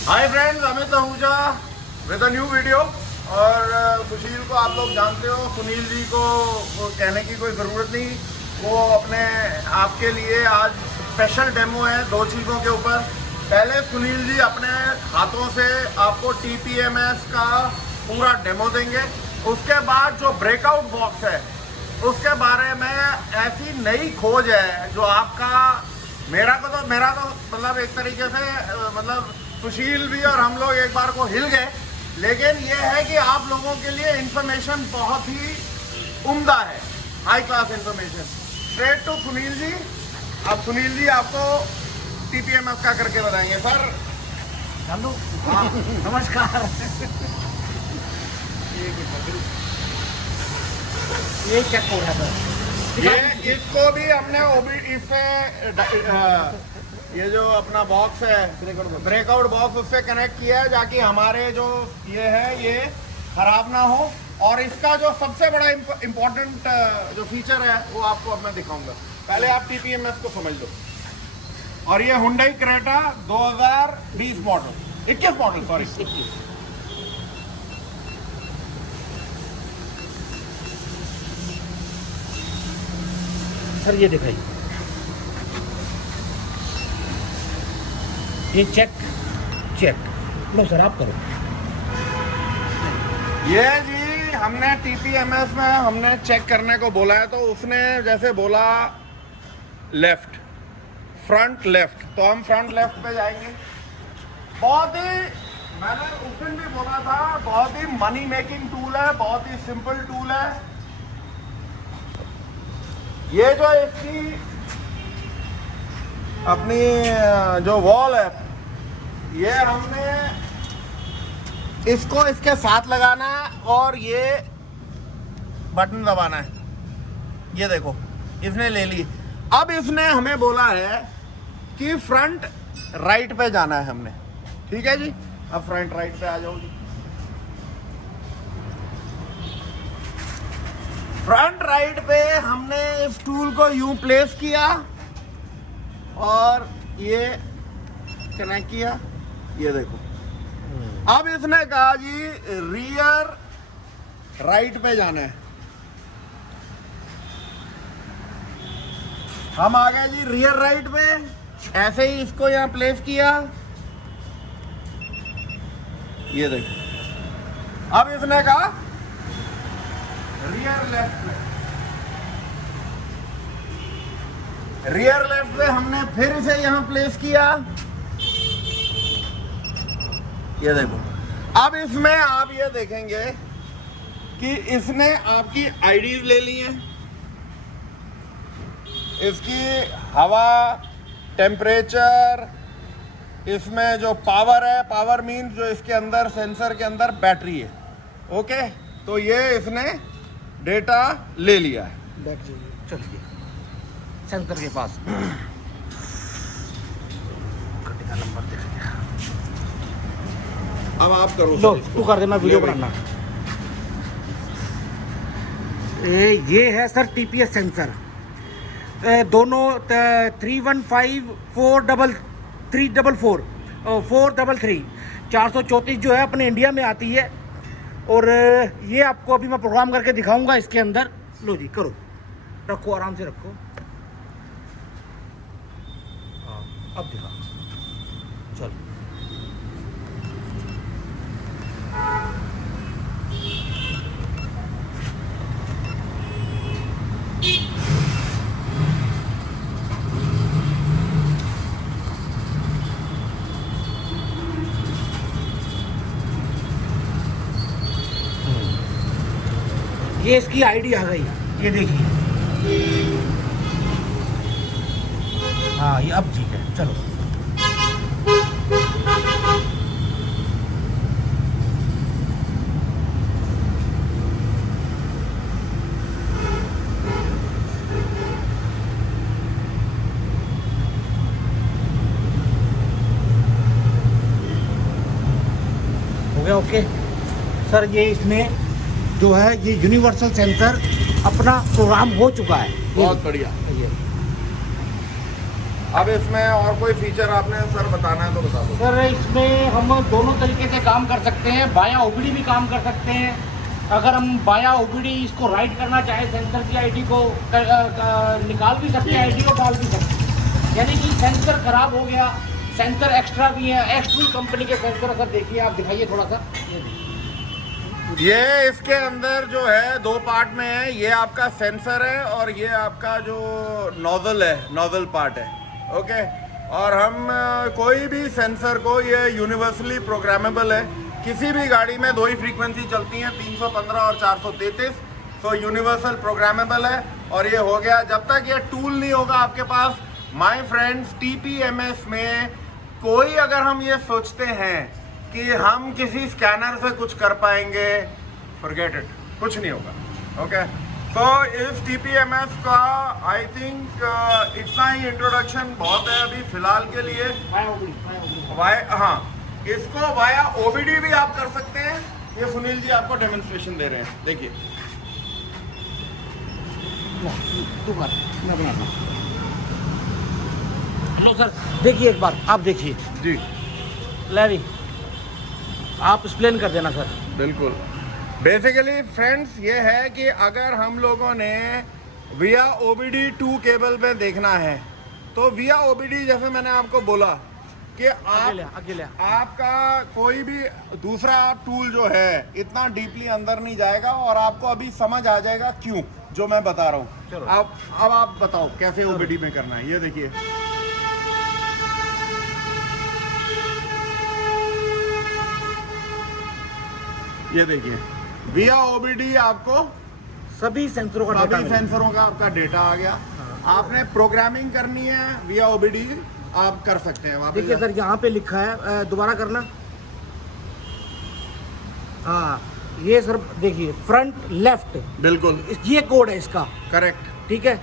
Hi friends, Amit Ahuja with a new video. और सुशील को आप लोग जानते हो, सुनील जी को कहने की कोई ज़रूरत नहीं। वो अपने आपके लिए आज स्पेशल डेमो है 2 चीज़ों के ऊपर। पहले सुनील जी अपने हाथों से आपको TPMS का पूरा डेमो देंगे। उसके बाद जो ब्रेकआउट बॉक्स है उसके बारे में ऐसी नई खोज है जो आपका मेरा तो मतलब एक तरीके से मतलब सुशील भी और हम लोग एक बार को हिल गए। लेकिन ये है कि आप लोगों के लिए इंफॉर्मेशन बहुत ही उम्दा है, high class information. Straight to Sunil ji. अब सुनील जी आपको TPMS का करके बताएंगे। सर हेलो, हाँ नमस्कार। ये चेक हो रहा था। ये इसको भी हमने इससे ये जो अपना बॉक्स है ब्रेकआउट बॉक्स उससे कनेक्ट किया है ताकि हमारे जो ये है ये खराब ना हो। और इसका जो सबसे बड़ा इम्पोर्टेंट जो फीचर है वो आपको अब मैं दिखाऊंगा। पहले आप TPMS को समझ लो। और ये Hyundai Creta 2020 model 21 model sorry 21। Sir ये दिखाइए, ये चेक लो सर, आप करो। ये जी हमने TPMS में हमने चेक करने को बोला है, तो उसने जैसे बोला लेफ्ट फ्रंट लेफ्ट, तो हम फ्रंट लेफ्ट पे जाएंगे। बहुत ही मैंने उस दिन भी बोला था, बहुत ही मनी मेकिंग टूल है, बहुत ही सिंपल टूल है। ये जो इसकी अपनी जो वॉल है ये हमने इसको इसके साथ लगाना है और ये बटन दबाना है। ये देखो इसने ले ली। अब इसने हमें बोला है कि फ्रंट राइट पे जाना है हमने। ठीक है जी, अब फ्रंट राइट पे आ जाओ जी। फ्रंट राइट पे हमने इस टूल को यूं प्लेस किया और ये कनेक्ट किया। ये देखो अब इसने कहा जी रियर राइट पे जाना है। हम आ गए जी रियर राइट पे। ऐसे ही इसको यहां प्लेस किया। ये देखो अब इसने कहा रियर लेफ्ट पे। रियर लेफ्ट पे हमने फिर इसे यहां प्लेस किया। ये देखो अब इसमें आप ये देखेंगे कि इसने आपकी आईडीज ले ली है, इसकी हवा, टेम्परेचर, इसमें जो पावर है, पावर मीन्स जो इसके अंदर सेंसर के अंदर बैटरी है। ओके, तो ये इसने डेटा ले लिया है। बैठ जाइए, चलिए सेंसर के पास। गाड़ी का नंबर देख लिया। अब आप करो लो तू कर दे, मैं वीडियो बनाना। ये है सर TPS सेंसर। दोनों 315 433 433 434 जो है अपने इंडिया में आती है। और ये आपको अभी मैं प्रोग्राम करके दिखाऊंगा इसके अंदर। लो जी करो, रखो आराम से रखो। हाँ अब दिखा, चलो। ये इसकी आईडी आ गई, ये देखिए। हाँ ये अब ठीक है, चलो। हो गया ओके सर। ये इसमें जो है ये यूनिवर्सल सेंसर अपना प्रोग्राम हो चुका है। बहुत बढ़िया। अब इसमें और कोई फीचर आपने सर बताना है तो बता दो। सर इसमें हम दोनों तरीके से काम कर सकते हैं, बाया ओबीडी भी काम कर सकते हैं। अगर हम बाया ओबीडी इसको राइट करना चाहे सेंसर की आईडी को निकाल भी सकते हैं, आईडी को डाल भी सकते हैं। यानी कि सेंसर खराब हो गया, सेंसर एक्स्ट्रा भी है, एक्सट्रूल कंपनी के सेंसर। सर देखिए, आप दिखाइए थोड़ा सा। ये इसके अंदर जो है दो पार्ट में है, ये आपका सेंसर है और ये आपका जो नोजल है, नोजल पार्ट है। ओके, और हम कोई भी सेंसर को, ये यूनिवर्सली प्रोग्रामेबल है। किसी भी गाड़ी में दो ही फ्रीक्वेंसी चलती हैं, 315 और 433। सो यूनिवर्सल प्रोग्रामेबल है। और ये हो गया, जब तक ये टूल नहीं होगा आपके पास माय फ्रेंड्स, TPMS में कोई अगर हम ये सोचते हैं कि हम किसी स्कैनर से कुछ कर पाएंगे, फॉरगेट इट, कुछ नहीं होगा। ओके, तो इस TPMS का आई थिंक इतना ही इंट्रोडक्शन बहुत है अभी फिलहाल के लिए। हाँ, इसको वाया OBD भी आप कर सकते हैं। ये सुनील जी आपको डेमोन्स्ट्रेशन दे रहे हैं, देखिए। लो सर, देखिए एक बार, आप देखिए जी, लैरी, आप एक्सप्लेन कर देना सर। बिल्कुल। बेसिकली फ्रेंड्स ये है कि अगर हम लोगों ने विया OBD 2 केबल में देखना है तो विया OBD, जैसे मैंने आपको बोला कि अकेले आपका कोई भी दूसरा टूल जो है इतना डीपली अंदर नहीं जाएगा और आपको अभी समझ आ जाएगा क्यों, जो मैं बता रहा हूँ। अब आप बताओ कैसे OBD में करना है। ये देखिए, ये देखिए, विया OBD आपको सभी सेंसरों का सभी सेंसरों का आपका डेटा आ गया। आपने प्रोग्रामिंग करनी है विया OBD, आप कर सकते हैं। वापस देखिए सर, यहाँ पे लिखा है, दोबारा करना। हाँ, ये सर देखिए, फ्रंट लेफ्ट, बिल्कुल ये कोड है इसका। करेक्ट, ठीक है।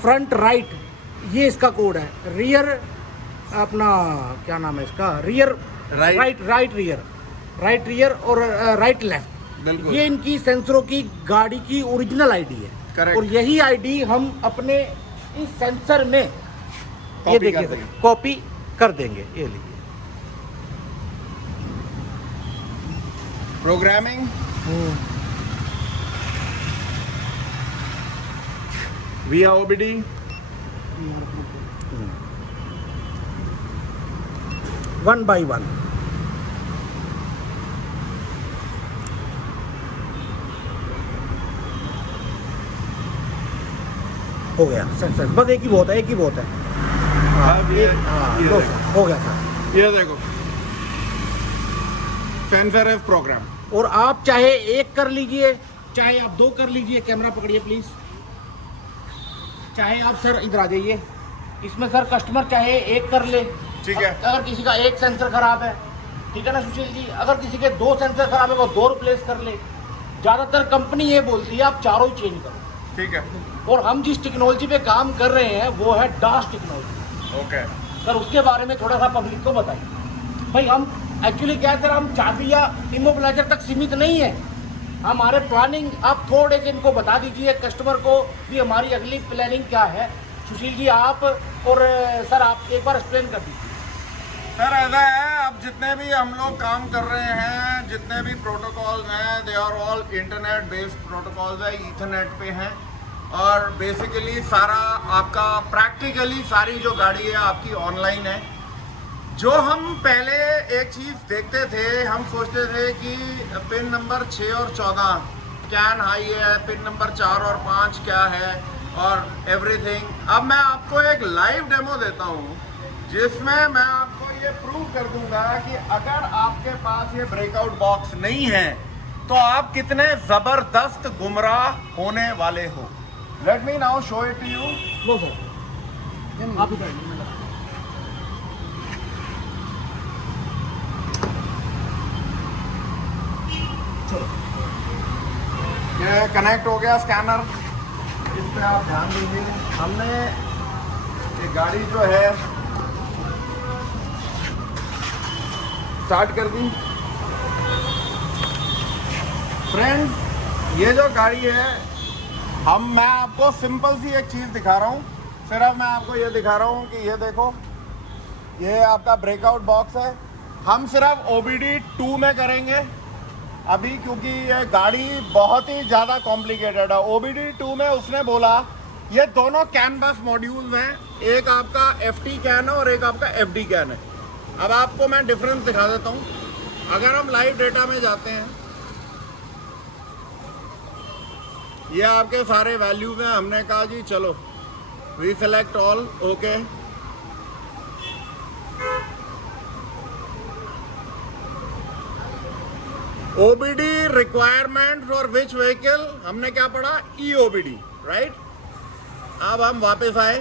फ्रंट राइट, ये इसका कोड है। रियर अपना क्या नाम है इसका, रियर राइट रियर और राइट लेफ्ट, बिल्कुल। ये इनकी सेंसरों की गाड़ी की ओरिजिनल आईडी है। Correct। और यही आईडी हम अपने इस सेंसर में ये Copy देखिए कर देंगे। कॉपी कर देंगे। ये लीजिए, प्रोग्रामिंग विया OBD, वन बाई वन। हो गया सेंसर, बस एक ही बहुत है, एक ही बहुत है। ये लो सर, हो गया सर। ये देखो, सेंसर इज प्रोग्राम। और आप चाहे एक कर लीजिए, चाहे आप दो कर लीजिए। कैमरा पकड़िए प्लीज। चाहे आप सर इधर आ जाइए, इसमें सर कस्टमर चाहे एक कर ले, ठीक है। अगर किसी का एक सेंसर खराब है, ठीक है ना सुशील जी, अगर किसी के दो सेंसर खराब है वो दो रिप्लेस कर ले। ज़्यादातर कंपनी ये बोलती है आप चारों ही चेंज करो, ठीक है। और हम जिस टेक्नोलॉजी पे काम कर रहे हैं वो है डास टेक्नोलॉजी। ओके, सर उसके बारे में थोड़ा सा पब्लिक को बताइए। भाई हम एक्चुअली क्या है सर, हम चाबी या इमोबिलाइजर तक सीमित नहीं है, हमारे प्लानिंग आप थोड़े से इनको बता दीजिए कस्टमर को भी हमारी अगली प्लानिंग क्या है। सुशील जी आप और सर आप एक बार एक्सप्लेन कर दीजिए। सर ऐसा है, अब जितने भी हम लोग काम कर रहे हैं, जितने भी प्रोटोकॉल्स हैं, they are all internet based protocols है, ईथरनेट पे हैं। और बेसिकली सारा आपका प्रैक्टिकली सारी जो गाड़ी है आपकी ऑनलाइन है। जो हम पहले एक चीज़ देखते थे, हम सोचते थे कि पिन नंबर 6 और 14 कैन हाई है, पिन नंबर 4 और 5 क्या है और एवरीथिंग। अब मैं आपको एक लाइव डेमो देता हूँ जिसमें मैं आपको ये प्रूव कर दूंगा कि अगर आपके पास ये ब्रेकआउट बॉक्स नहीं है तो आप कितने ज़बरदस्त गुमराह होने वाले हो। Let me now show it to you. लो सर, आप इधर आइए। ये कनेक्ट हो गया स्कैनर, इस पे आप ध्यान दीजिए। हमने ये गाड़ी जो है स्टार्ट कर दी। फ्रेंड्स ये जो गाड़ी है, मैं आपको सिंपल सी एक चीज़ दिखा रहा हूँ। सिर्फ मैं आपको ये दिखा रहा हूँ कि ये देखो, ये आपका ब्रेकआउट बॉक्स है। हम सिर्फ OBD 2 में करेंगे अभी, क्योंकि ये गाड़ी बहुत ही ज़्यादा कॉम्प्लिकेटेड है। OBD 2 में उसने बोला ये दोनों कैन बस मॉड्यूल्स हैं, एक आपका FT कैन है और एक आपका FD कैन है। अब आपको मैं डिफरेंस दिखा देता हूँ। अगर हम लाइव डेटा में जाते हैं, ये आपके सारे वैल्यूज हैं। हमने कहा जी चलो we select all, okay. OBD requirement for which vehicle, हमने क्या पढ़ा, EOBD, राइट। अब हम वापस आए,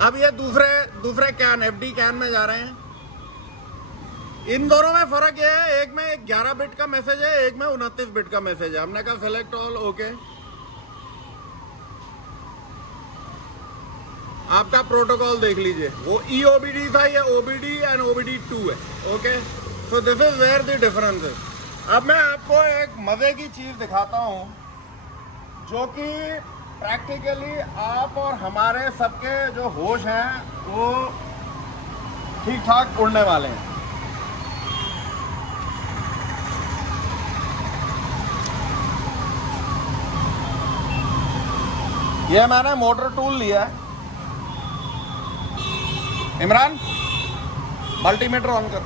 अब ये दूसरे कैन FD कैन में जा रहे हैं। इन दोनों में फर्क ये है, एक में 11 बिट का मैसेज है, एक में 29 बिट का मैसेज है। हमने कहा सेलेक्ट ऑल, ओके। आपका प्रोटोकॉल देख लीजिए, वो EOBD था, ये OBD एंड OBD 2 है, okay. So this is where the difference है। अब मैं आपको एक मजे की चीज दिखाता हूँ जो कि प्रैक्टिकली आप और हमारे सबके जो होश हैं वो ठीक ठाक उड़ने वाले हैं। ये मैंने मोटर टूल लिया है। इमरान मल्टीमीटर ऑन कर।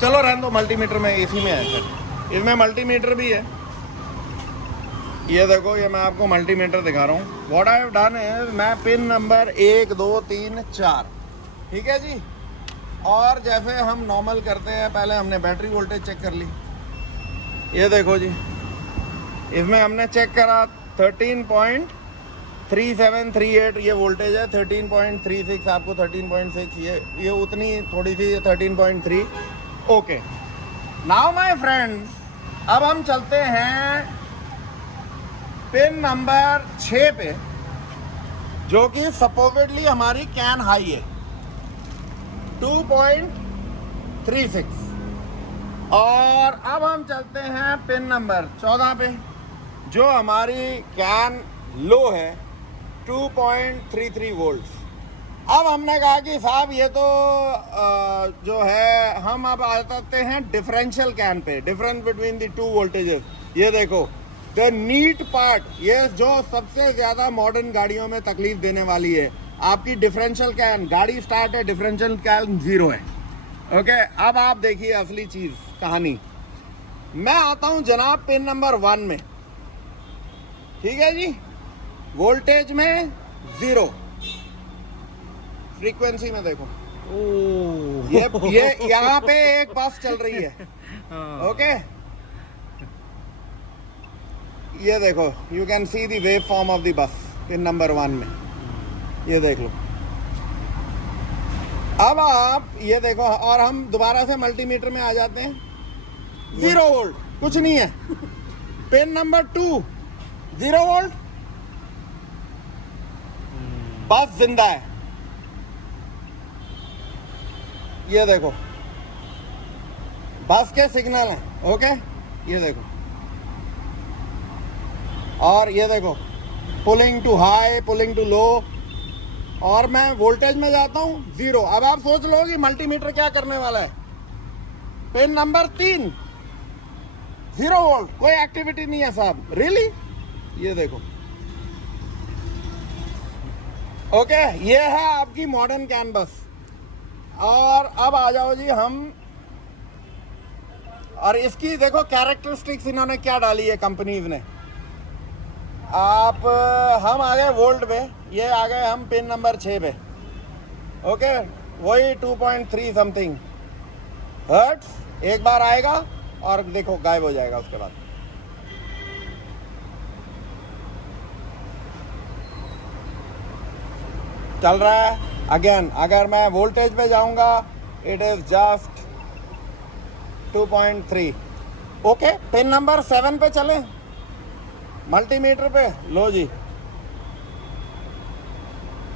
चलो रहने दो, मल्टीमीटर में इसी में है सर, इसमें मल्टीमीटर भी है। ये देखो, ये मैं आपको मल्टीमीटर दिखा रहा हूँ। व्हाट आई हैव डन है, मैं पिन नंबर 1 2 3 4, ठीक है जी। और जैसे हम नॉर्मल करते हैं, पहले हमने बैटरी वोल्टेज चेक कर ली। ये देखो जी, इसमें हमने चेक करा 13.3738 ये वोल्टेज है। 13.36 आपको 13.6, ये उतनी थोड़ी सी 13.3, ओके। नाउ माय फ्रेंड्स, अब हम चलते हैं पिन नंबर 6 पे, जो कि सपोजिटली हमारी कैन हाई है 2.36। और अब हम चलते हैं पिन नंबर 14 पे, जो हमारी कैन लो है 2.33 वोल्ट्स। अब हमने कहा कि साहब ये तो जो है, हम अब आ जाते हैं differential can pay, difference between the 2 voltages. ये देखो द नीट पार्ट, ये जो सबसे ज़्यादा मॉडर्न गाड़ियों में तकलीफ देने वाली है, आपकी डिफरेंशियल कैन। गाड़ी स्टार्ट है, डिफरेंशियल कैन 0 है, ओके। अब आप देखिए असली चीज़, कहानी। मैं आता हूँ जनाब पिन नंबर 1 में, ठीक है जी। वोल्टेज में 0, फ्रीक्वेंसी में देखो, ये यहाँ पे एक बस चल रही है, ओके। ये देखो, you can see the wave form of the bus pin number 1 में, ये देख लो। अब आप ये देखो, और हम दोबारा से मल्टीमीटर में आ जाते हैं, 0 वोल्ट, कुछ नहीं है। पिन नंबर 2 0 वोल्ट, बस जिंदा है। ये देखो बस के सिग्नल हैं, ओके। ये देखो, और ये देखो pulling to high, pulling to low. और मैं वोल्टेज में जाता हूँ 0। अब आप सोच लो कि मल्टीमीटर क्या करने वाला है। पिन नंबर 3 0 वोल्ट, कोई एक्टिविटी नहीं है साहब, रियली। ये देखो, ओके। ये है आपकी मॉडर्न कैनवस। और अब आ जाओ जी हम, और इसकी देखो कैरेक्टरिस्टिक्स इन्होंने क्या डाली है कंपनीज ने। आप हम आ गए वोल्ट पे, ये आ गए हम पिन नंबर 6 पे, ओके। वही 2.3 समथिंग हर्ट्स एक बार आएगा और देखो गायब हो जाएगा उसके बाद। चल रहा है अगेन। अगर मैं वोल्टेज पे जाऊंगा, it is just 2.3, okay. Pin number 7 पे चलें, मल्टीमीटर पे, लो जी,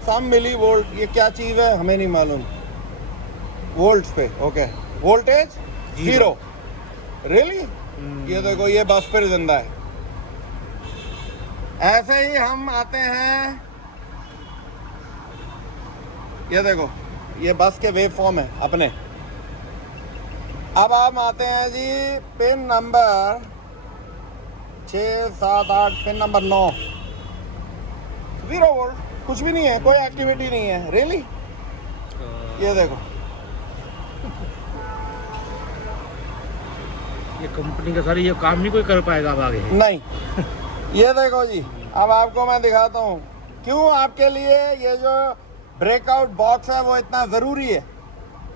सम मिली वोल्ट। ये क्या चीज़ है हमें नहीं मालूम। वोल्ट्स पे, ओके। Voltage 0, really. ये देखो, ये बस फिर जिंदा है, ऐसे ही हम आते हैं, ये देखो ये बस के वेव फॉर्म है अपने। अब हम आते हैं जी pin number 6, 7, 8, pin number 9। 0 volt, कुछ भी नहीं है, कोई एक्टिविटी नहीं है। रियली ये देखो, ये कंपनी का सर ये काम नहीं कोई कर पाएगा अब आगे। नहीं ये देखो जी, अब आपको मैं दिखाता हूँ क्यों आपके लिए ये जो ब्रेकआउट बॉक्स है वो इतना ज़रूरी है।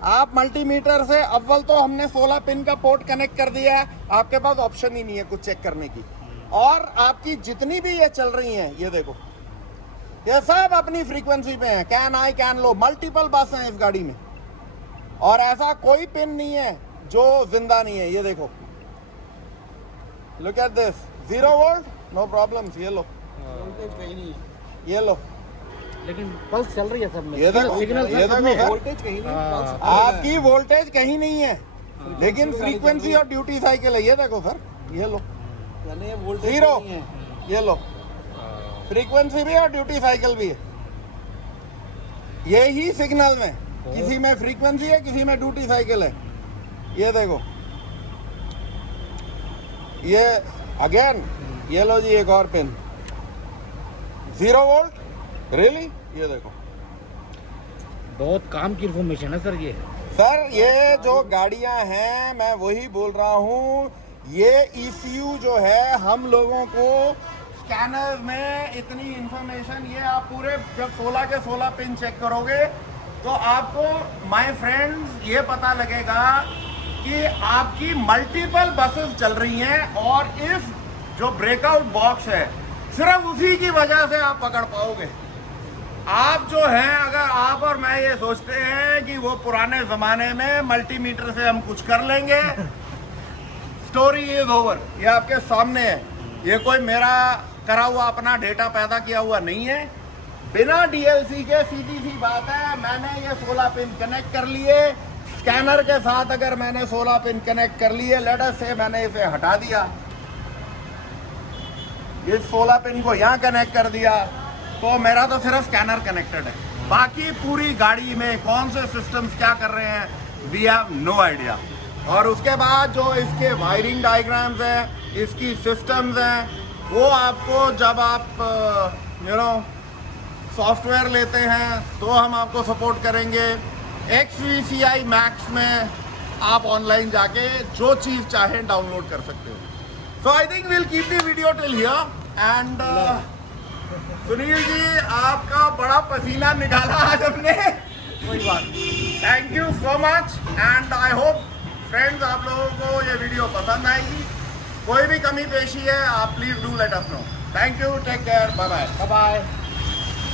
आप मल्टीमीटर से अव्वल तो हमने 16 पिन का पोर्ट कनेक्ट कर दिया है, आपके पास ऑप्शन ही नहीं है कुछ चेक करने की। और आपकी जितनी भी ये चल रही हैं, ये देखो ये सब अपनी फ्रीक्वेंसी पे हैं, can high can low, multiple बस हैं इस गाड़ी में, और ऐसा कोई पिन नहीं है जो जिंदा नहीं है। ये देखो, look at this, 0 volt, no problems. ये लो, वोल्टेज कहीं नहीं है, ये लो, लेकिन पल्स चल रही है सब में। ये देखो, सिग्नल ये सब में देखो है। वोल्टेज कहीं नहीं है, पल्स आपकी वोल्टेज कहीं नहीं है, लेकिन फ्रीक्वेंसी और ड्यूटी साइकिल है। ये देखो सर, ये लो, यानी ये वोल्टेज 0, नहीं है। ये लो, फ्रीक्वेंसी भी और ड्यूटी साइकिल भी है। ये ही सिग्नल में किसी में फ्रीक्वेंसी है, किसी में ड्यूटी साइकिल है। ये देखो, ये अगेन, ये लो जी एक और पिन, 0 वोल्ट। रियली ये देखो बहुत काम की इन्फॉर्मेशन है सर ये। सर, ये जो गाड़ियां हैं मैं वही बोल रहा हूँ, ये ECU जो है हम लोगों को स्कैनर में इतनी इंफॉर्मेशन, ये आप पूरे जब 16 के 16 पिन चेक करोगे तो आपको माय फ्रेंड्स ये पता लगेगा कि आपकी मल्टीपल बसेस चल रही हैं, और इस जो ब्रेकआउट बॉक्स है सिर्फ उसी की वजह से आप पकड़ पाओगे। आप जो हैं, अगर आप और मैं ये सोचते हैं कि वो पुराने ज़माने में मल्टीमीटर से हम कुछ कर लेंगे, स्टोरी इज ओवर। ये आपके सामने है, ये कोई मेरा करा हुआ अपना डेटा पैदा किया हुआ नहीं है, बिना DLC के सीधी सी बात है। मैंने ये 16 पिन कनेक्ट कर लिए, स्कैनर के साथ अगर मैंने 16 पिन कनेक्ट कर लिए, लेट अस से मैंने इसे हटा दिया, ये 16 पिन को यहाँ कनेक्ट कर दिया, तो मेरा तो सिर्फ स्कैनर कनेक्टेड है। बाकी पूरी गाड़ी में कौन से सिस्टम्स क्या कर रहे हैं, वी हैव नो आइडिया। और उसके बाद जो इसके वायरिंग डायग्राम्स हैं, इसकी सिस्टम्स हैं, वो आपको जब आप सॉफ्टवेयर लेते हैं तो हम आपको सपोर्ट करेंगे। XVCI Max में आप ऑनलाइन जाके जो चीज़ चाहें डाउनलोड कर सकते हो। So I think will keep the video till here and Sunil ji, आपका बड़ा पसीना निकाला आज हमने, कोई बात। Thank you so much and I hope friends आप लोगों को ये वीडियो पसंद आएगी। कोई भी कमी पेशी है आप please do let us know. Thank you, take care, bye bye. Bye bye.